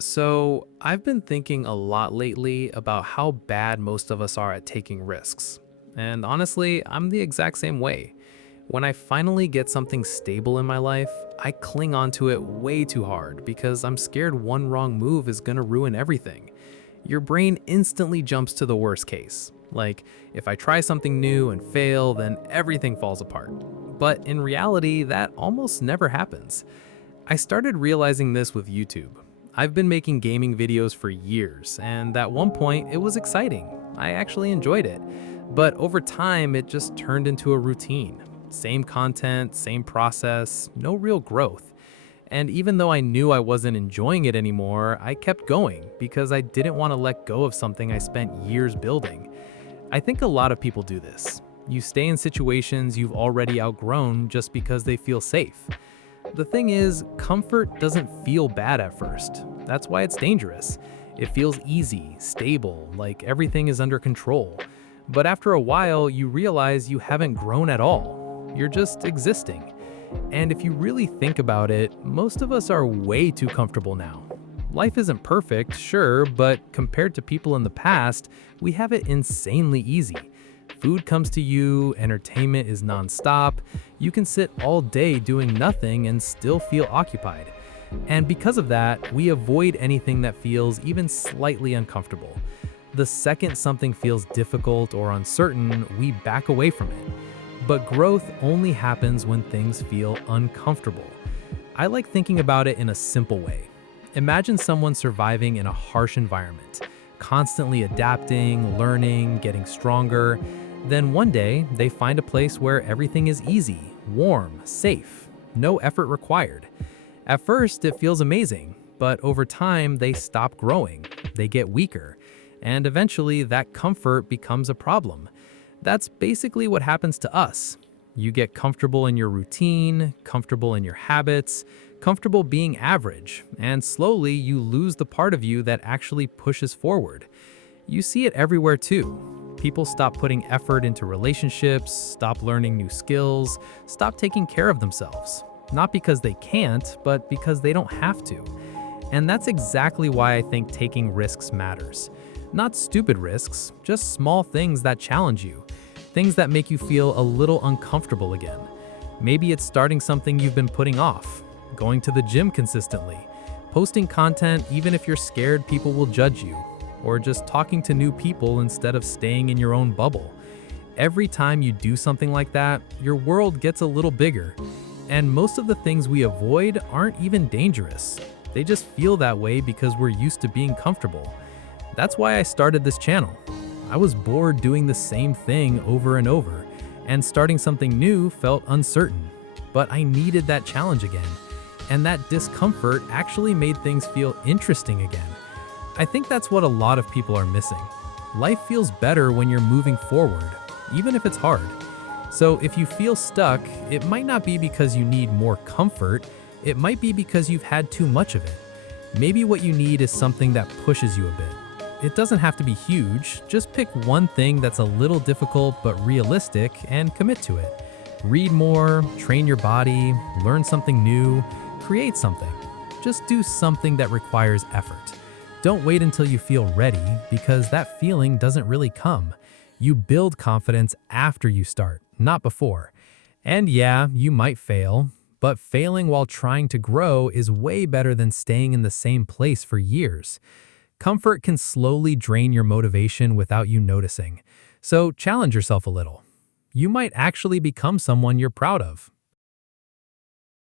So, I've been thinking a lot lately about how bad most of us are at taking risks. And honestly, I'm the exact same way. When I finally get something stable in my life, I cling onto it way too hard because I'm scared one wrong move is gonna ruin everything. Your brain instantly jumps to the worst case. Like, if I try something new and fail, then everything falls apart. But in reality, that almost never happens. I started realizing this with YouTube. I've been making gaming videos for years, and at one point it was exciting. I actually enjoyed it. But over time, it just turned into a routine. Same content, same process, no real growth. And even though I knew I wasn't enjoying it anymore, I kept going because I didn't want to let go of something I spent years building. I think a lot of people do this. You stay in situations you've already outgrown just because they feel safe. The thing is, comfort doesn't feel bad at first. That's why it's dangerous. It feels easy, stable, like everything is under control. But after a while, you realize you haven't grown at all. You're just existing. And if you really think about it, most of us are way too comfortable now. Life isn't perfect, sure, but compared to people in the past, we have it insanely easy. Food comes to you, entertainment is nonstop, you can sit all day doing nothing and still feel occupied. And because of that, we avoid anything that feels even slightly uncomfortable. The second something feels difficult or uncertain, we back away from it. But growth only happens when things feel uncomfortable. I like thinking about it in a simple way. Imagine someone surviving in a harsh environment, constantly adapting, learning, getting stronger. Then one day, they find a place where everything is easy, warm, safe, no effort required. At first, it feels amazing, but over time, they stop growing, they get weaker, and eventually that comfort becomes a problem. That's basically what happens to us. You get comfortable in your routine, comfortable in your habits, comfortable being average, and slowly you lose the part of you that actually pushes forward. You see it everywhere too. People stop putting effort into relationships, stop learning new skills, stop taking care of themselves. Not because they can't, but because they don't have to. And that's exactly why I think taking risks matters. Not stupid risks, just small things that challenge you. Things that make you feel a little uncomfortable again. Maybe it's starting something you've been putting off, going to the gym consistently, posting content even if you're scared people will judge you, or just talking to new people instead of staying in your own bubble. Every time you do something like that, your world gets a little bigger. And most of the things we avoid aren't even dangerous. They just feel that way because we're used to being comfortable. That's why I started this channel. I was bored doing the same thing over and over, and starting something new felt uncertain. But I needed that challenge again, and that discomfort actually made things feel interesting again. I think that's what a lot of people are missing. Life feels better when you're moving forward, even if it's hard. So if you feel stuck, it might not be because you need more comfort, it might be because you've had too much of it. Maybe what you need is something that pushes you a bit. It doesn't have to be huge, just pick one thing that's a little difficult but realistic and commit to it. Read more, train your body, learn something new, create something. Just do something that requires effort. Don't wait until you feel ready, because that feeling doesn't really come. You build confidence after you start, not before. And yeah, you might fail, but failing while trying to grow is way better than staying in the same place for years. Comfort can slowly drain your motivation without you noticing. So challenge yourself a little. You might actually become someone you're proud of.